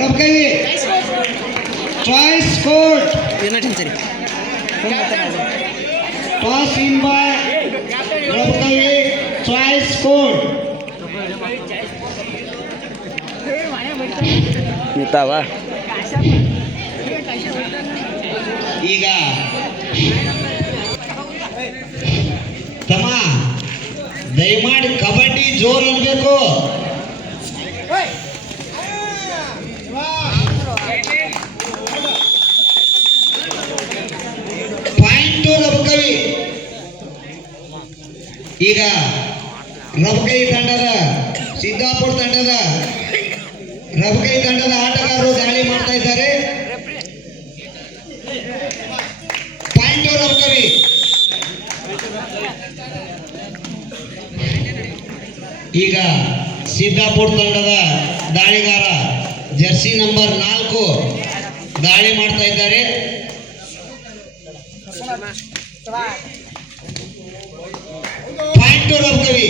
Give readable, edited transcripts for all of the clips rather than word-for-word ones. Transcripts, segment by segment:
Rabakavi choice court ಸರಿ toss in by Rabakavi choice court ನಿಂತಾವ ಈಗ ತಮ್ಮ ದಯಮಾಡಿ ಕಬಡ್ಡಿ ಜೋರ್ ಅನ್ಬೇಕು. ಪಾಯಿಂಟ್ ರಬಕವಿ. ಈಗ ರಬಕವಿ ತಂಡದ ಸಿದ್ದಾಪುರ ತಂಡದ ರಬಕವಿ ತಂಡದ ಆಟಗಾರರು ದಾಳಿ ಮಾಡ್ತಾ ಇದ್ದಾರೆ. ಪಾಯಿಂಟ್ ರಬಕವಿ. ಈಗ ಸಿದ್ದಾಪುರ ತಂಡದ ದಾಳಿಗಾರ ಜರ್ಸಿ ನಂಬರ್ 4 ದಾಳಿ ಮಾಡ್ತಾ ಇದ್ದಾರೆ. ಪಾಯಿಂಟ್ ರಬಕವಿ.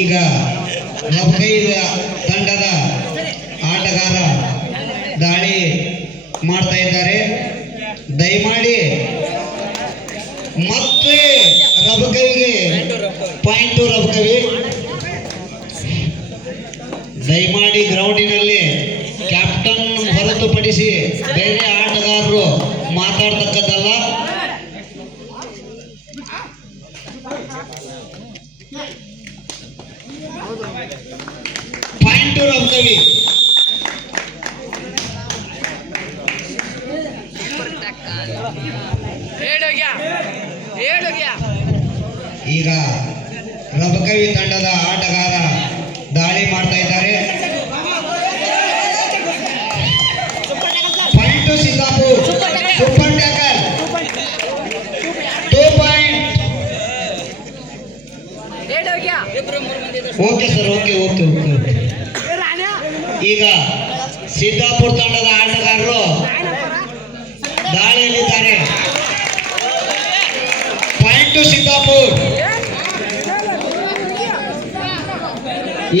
ಈಗ ರಬಕವಿ ತಂಡದ ಆಟಗಾರ ದಾಳಿ ಮಾಡ್ತಾ ಇದ್ದಾರೆ. ದಯಮಾಡಿ ಮತ್ತೆ ರಬಕವಿಗೆ ಪಾಯಿಂಟ್ ರಬಕವಿ. ದಯಮಾಡಿ ಗ್ರೌಂಡಿನಲ್ಲಿ ಕ್ಯಾಪ್ಟನ್ ಹೊರತುಪಡಿಸಿ ಬೇರೆ ಆಟಗಾರರು ಮಾತಾಡ್ತಕ್ಕದ್ದಲ್ಲ. ಪಾಯಿಂಟ್ ರಬಕವಿ. ಈಗ ರಬಕವಿ ತಂಡದ ಆಟಗಾರ ದಾಳಿ ಮಾಡ್ತಾ ಇದ್ದಾರೆ. Point Siddapur. Super tackle. 2 point. Okay sir, okay okay okay. ಈಗ ಸಿದ್ದಾಪುರ ತಂಡದ ಆಟಗಾರರು ದಾಳಿಯಲ್ಲಿದ್ದಾರೆ. ಪಾಯಿಂಟ್ ಸಿದ್ದಾಪುರ.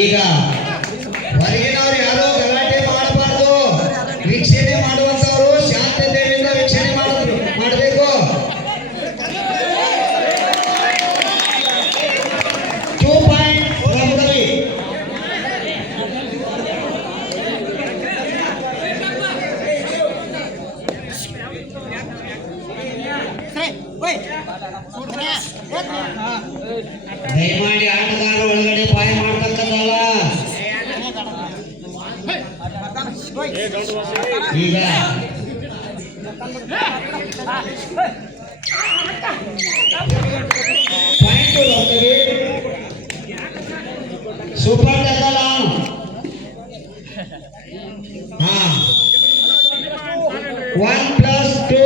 ಈಗ ಹೊರಗಿನವರು ಯಾರು ಗಲಾಟೆ ಮಾಡಬಾರ್ದು. ವೀಕ್ಷಣೆ ಮಾಡುವಂತವರು ಶಾಂತತೆಯಿಂದ ವೀಕ್ಷಣೆ ಮಾಡಬೇಕು. 2 ಪಾಯಿಂಟ್ ರಬಕವಿ. ದಯಮಾಡಿ ಆಟಗಾರ ಒಳಗಡೆ ಪಾಯ ಮಾಡ್ತಕ್ಕದ್ದಲ್ಲ. ಈಗ point Rabakavi. Super tackle on. 1+2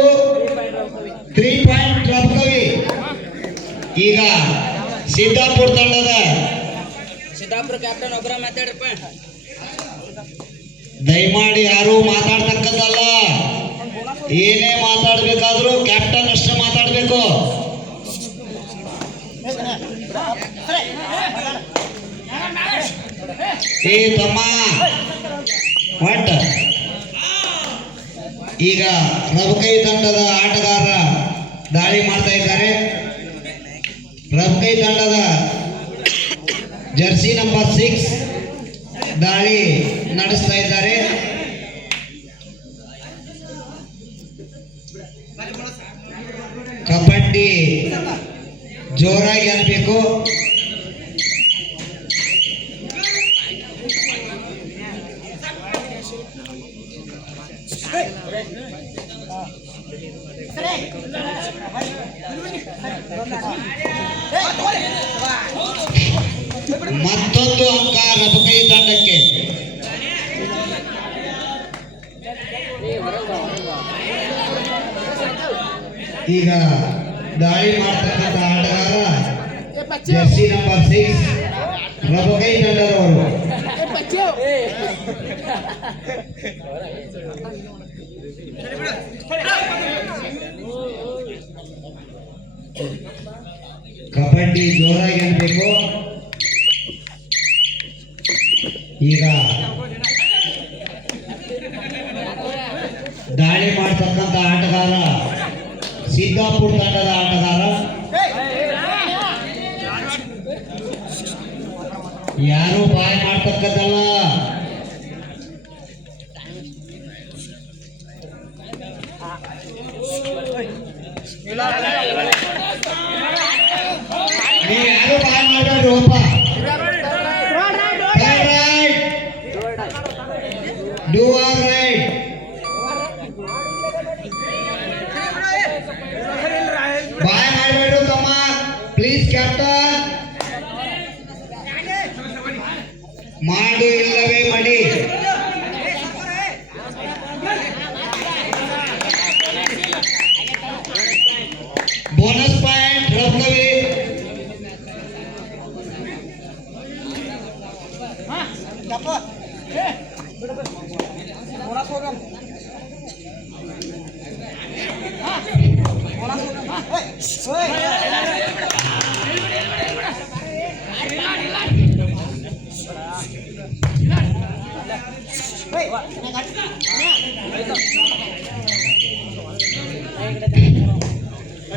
3 point Rabakavi. ಈಗ ಸಿದ್ದಾಪುರ ತಂಡದ ಸಿದ್ದಾಪುರ ಕ್ಯಾಪ್ಟನ್ ಒಬ್ಬರ ಮಾತಾಡ್ರಪ್ಪ. ದಯಮಾಡಿ ಯಾರು ಮಾತಾಡ್ತಕ್ಕದ್ದಲ್ಲ. ಏನೇ ಮಾತಾಡ್ಬೇಕಾದ್ರೂ ಕ್ಯಾಪ್ಟನ್ ಅಷ್ಟೇ ಮಾತಾಡ್ಬೇಕು. ಏ ತಮ್ಮ ಒಟ್ಟ. ಈಗ ರಬಕವಿ ತಂಡದ ಆಟಗಾರ ದಾಳಿ ಮಾಡ್ತಾ ಇದ್ದಾರೆ. ರಬಕವಿ ತಂಡದ ಜರ್ಸಿ ನಂಬರ್ 6 ದಾಳಿ ನಡೆಸ್ತಾ ಇದ್ದಾರೆ. ಕಬಡ್ಡಿ ಜೋರಾಗಿ ಅನ್ಬೇಕು. ಮತ್ತೊಂದು ಅಂಕ ರಬಕವಿ ತಂಡಕ್ಕೆ. ಈಗ ದಾಳಿ ಮಾಡ್ತಕ್ಕಂಥ ಆಟಗಾರ ಜರ್ಸಿ ನಂಬರ್ 6 ರಬಕವಿ ತಂಡದವರು. ಕಬಡ್ಡಿ ಜೋರಾಗಿ ಅನ್ಬೇಕು. ಈಗ ದಾಳಿ ಮಾಡ್ತಕ್ಕಂಥ ಆಟಗಾರ ಸಿದ್ದಾಪುರ ತಂಡದ ಆಟಗಾರ. ಯಾರು ಬಾಯ್ ಮಾಡ್ತಕ್ಕದ್ದಲ್ಲ. ನೀವು ಯಾರು ಬಾಯ್ ಮಾಡಬೇಡ್ರಪ್ಪ. Do or right. ಬಾಯ್ ಮಾಡಬೇಡ್ರು ತಮ್ಮ, ಪ್ಲೀಸ್ ಕ್ಯಾಪ್ಟನ್. ಮಾಡು ಇಲ್ಲವೇ ಮಾಡಿ. ಬೋನಸ್ ಪಾಯಿಂಟ್ ರತ್ನವಿ.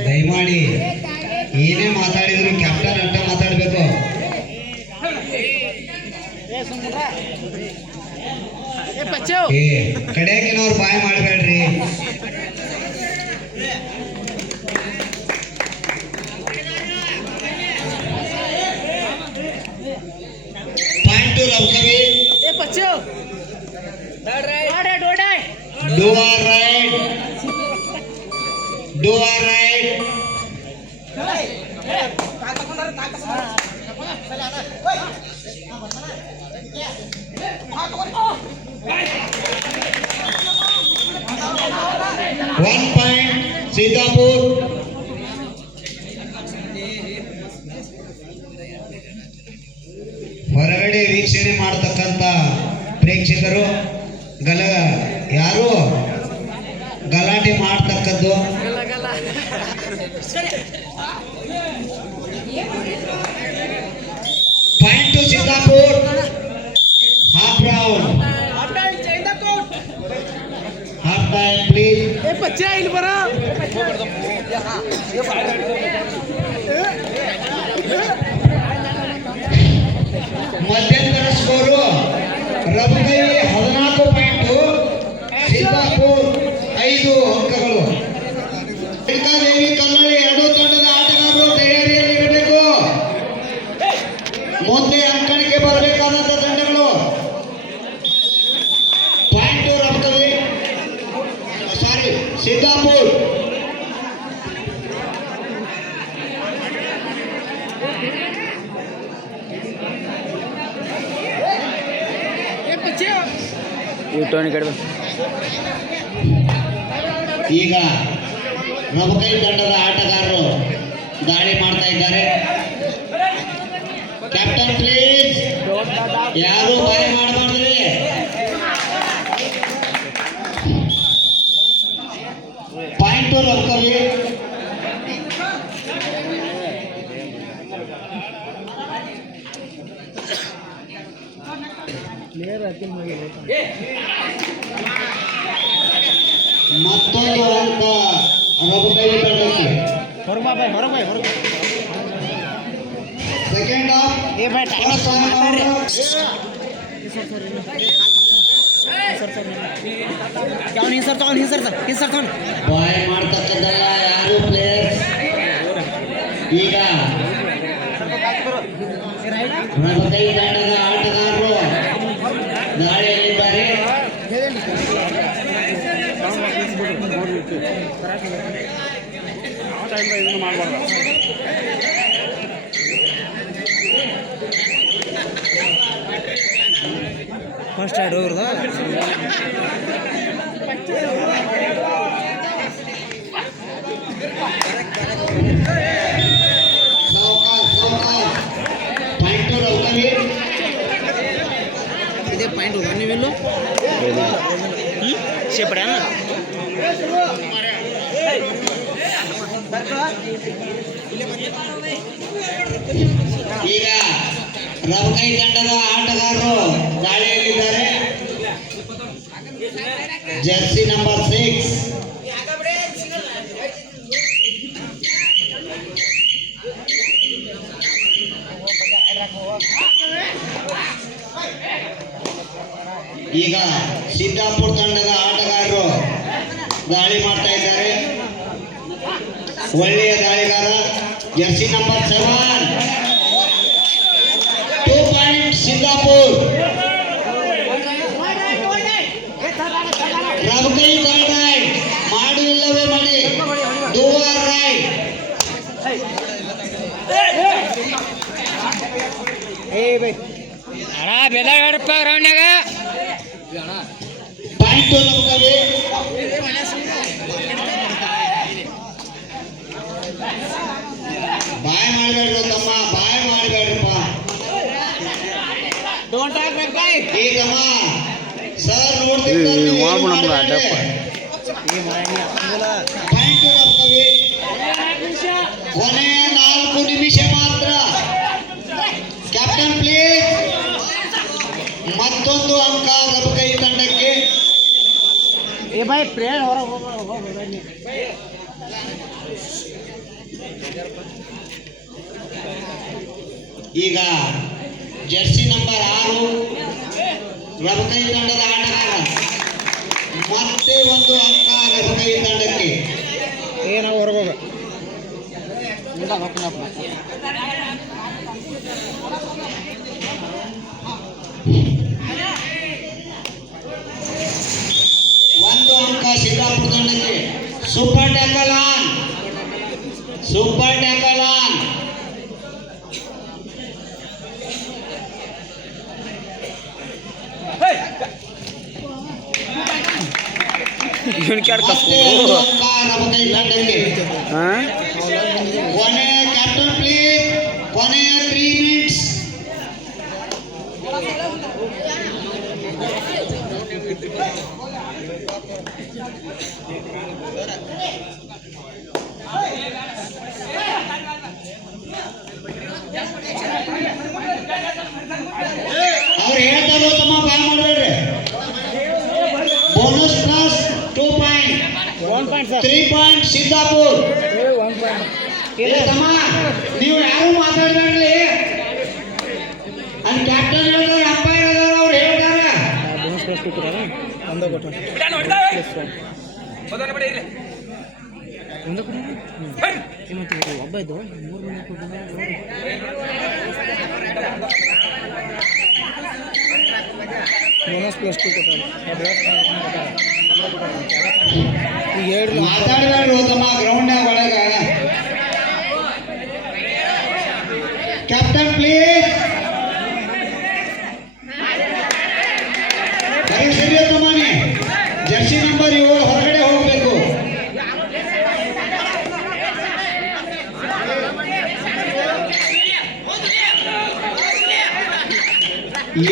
ದಯಮಾಡಿ ಏನೇ ಮಾತಾಡಿದ್ರು ಕ್ಯಾಪ್ಟನ್ ಅಂತ ಮಾತಾಡ್ಬೇಕು. ಕಡೆಯಕಿನವ್ರು ಬಾಯ್ ಮಾಡಬೇಡ್ರಿ. ಪಾಯಿಂಟ್ ಟು ರವಿಕವಿ. Do or right. Do or right. One point Siddhapur. ಹೊರಗಡೆ ವೀಕ್ಷಣೆ ಮಾಡತಕ್ಕಂತ ಪ್ರೇಕ್ಷಕರು ಯಾರು ಗಲಾಟೆ ಮಾಡ್ತಕ್ಕದ್ದು. Point to Siddapur. Half round. Half time please. ಮಧ್ಯಂತರ ಸ್ಕೋರು ರಬುಗೈ 14 ಪಾಯಿಂಟು, ಸಿದ್ದಾಪುರ್ 5 ಅಂಕಗಳು. ದೇವಿ ಕಲ್ಲಳ್ಳಿ ಎರಡೂ ತಂಡದ ಆಟಗಾರರು ತಯಾರಿಯಲ್ಲಿರಬೇಕು. ಮುಂದೆ ಅಂಕಣಿಕೆ ಬರಬೇಕಾದಂತ ತಂಡಗಳು. ಪಾಯಿಂಟ್ ರಬುಗೈ, ಸಾರಿ ಸಿದ್ದಾಪುರ್. ಈಗ ರಬುಗೈ ತಂಡದ ಆಟಗಾರರು ದಾಳಿ ಮಾಡ್ತಾ ಇದ್ದಾರೆ. ಕ್ಯಾಪ್ಟನ್ ಪ್ಲೀಸ್, ಯಾರು ಬಾಯ್ ಮಾಡಬಾರ್ದ್ರಿ. Point to ರಬುಗೈ. ಮತ್ತೊಂದು ಅಂಕ ರಬುಗೈ ತಂಡಕ್ಕೆ. Second half. ಬಾಯ್ ಮಾಡ್ತಕ್ಕದ್ದಲ್ಲ ಯಾರು ಪ್ಲೇಯರ್ಸ್. ಈಗ ರಬುಗೈ ತಂಡದ ಆಟಗಾರರು ದಾಳಿಯಲ್ಲಿದ್ದಾರೆ. ಫಸ್ಟ್ ಆಡ್ ಅವ್ರದ್ದು ಇದೇ ಪಾಯಿಂಟ್ ಹೋಗ ನೀವಿಲ್ಲು शेपड्या ना ಈಗ ರಬಕೈ ತಂಡದ ಆಟಗಾರರು ದಾಳಿಯಲ್ಲಿದ್ದಾರೆ. ಜರ್ಸಿ ನಂಬರ್ 6 ಈಗ ಸಿದ್ದಾಪುರ ತಂಡದ ಆಟಗಾರರು ದಾಳಿ ಮಾಡ್ತಾ ಇದ್ದಾರೆ. ಒಳ್ಳೆಯ ದಾಳಿಗಾರ ಜರ್ಸಿ ನಂಬರ್ 7 2 ಪಾಯಿಂಟ್ ಸಿದ್ದಾಪುರ್. ರಬಕೈ ರೈಟ್ ಮಾಡಿ ಇಲ್ಲವೇ ಮಾಡಿ ದೂರ ರೈಟ್ ಅಣ್ಣ ಬೆದಾಡಪ್ಪ ಗ್ರೌಂಡ್ನಾಗ ಪಾಯಿಂಟ್ ರಬಕೈ. ಬಾಯ್ ಮಾಡಬೇಡ್ರಿ ತಮ್ಮ, ಬಾಯ್ ಮಾಡಬೇಡ್ರಪ್ಪ. ಈ ತಮ್ಮ ಸರ್ ನೋಡ್ತಿದ್ದಾರೆ ಪಾಯಿಂಟ್ ರಬಕೈ. ಕೊನೆ 4 ನಿಮಿಷ ಮಾತ್ರ. Captain please. ಮತ್ತೊಂದು ಅಂಕ ರಬಕೈ ತಂಡಕ್ಕೆ. ಈಗ ಜರ್ಸಿ ನಂಬರ್ 6 ರಬಕೈ ತಂಡದ ಆಟಗಾರ. ಮತ್ತೆ ಒಂದು ಅಂಕ ರಬಕೈ ತಂಡಕ್ಕೆ. ನಾವು ಹೊರಗೋಗ ಒಂದು ಅಂಕ ಸಿದ್ದಾಪುರ ತಂಡಕ್ಕೆ. Super tackle on, super tackle on. ಮತ್ತೆ ಒಂದು ಅಂಕ ರಬಕೈ ತಂಡಕ್ಕೆ. ಕೊನೆ ಕ್ಯಾಪ್ಟನ್ ಪ್ಲೀಸ್. ಕೊನೆಯ 3 ಮಿನಿಟ್ಸ್. ಅವ್ರು ಹೇಳ್ತಾರೋ ತಮ್ಮ ಬಾಯ್ ಮಾಡಬೇಡ್ರಿ. Bonus plus 2 point 3 point Siddapur. ತಮ್ಮ ನೀವು ಯಾರು ಮಾತಾಡಬೇಡ್ರಿ. ಅಲ್ಲಿ ಕ್ಯಾಪ್ಟನ್ ಹೇಳಿದ್ರು, ಅಂಪೈರ್ ಹೇಳಿದ್ರು, ಅವ್ರು ಹೇಳ್ತಾರೆ. ಒಬ್ಬ ಇದ್ದು 3 ಮಿನಿಟ್ ಬೋನಸ್ ಪ್ಲಸ್ 2 ಮಾತಾಡಬೇಡ್ರಿ ತಮ್ಮ ಗ್ರೌಂಡ್ನಾಗ ಒಳಗ. Captain please. ಸರಿ ತಮ್ಮನೆ ಜರ್ಸಿ ನಂಬರ್ 7 ಹೊರಗಡೆ ಹೋಗಬೇಕು.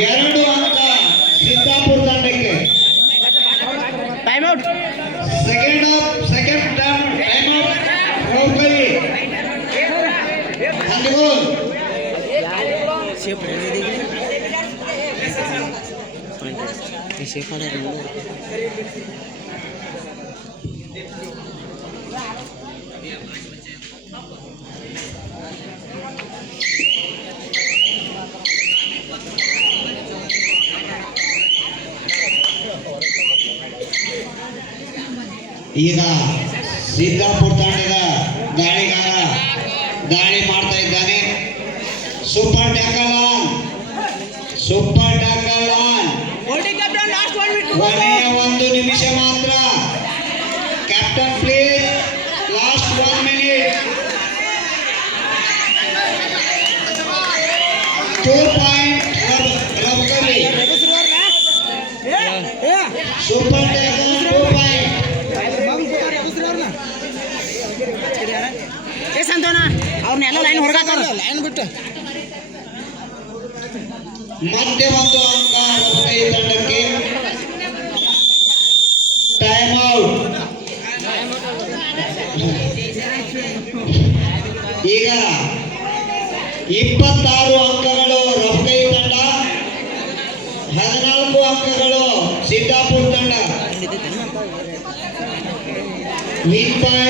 ಎರಡು ಅಂಕ ಸಿದ್ದಾಪುರ ತಂಡಕ್ಕೆ. Time out. Second time out. ರಬಕೈ ಅಂದ್ಗೋಲ್. ಶೇಪ್ ಶೇಪ್ ಈಗ ಸಿದ್ದಾಪುರ ತಂಡದ ದಾಳಿಗಾರ ದಾಳಿ ಮಾಡ್ತಾ ಇದ್ದಾನೆ. Super tackle on, super tackle on. ಕೊನೆಯ 1 ನಿಮಿಷ ಮಾತ್ರ. Captain please. Last 1 minute. 2 point ರಬಕೈ. Super tackle 2 point. ಅವ್ರನ್ನೆಲ್ಲ ಲೈನ್ ಹೊರಗಾಕ ಲೈನ್ ಬಿಟ್ಟು ಮತ್ತೆ ಒಂದು ಅಂಕ ರಬಕೈ ತಂಡಕ್ಕೆ. Time out. ಈಗ 26 ಅಂಕಗಳು ರಫ್ಕೈ ತಂಡ, 14 ಅಂಕಗಳು ಸಿದ್ದಾಪುರ ತಂಡ. Win by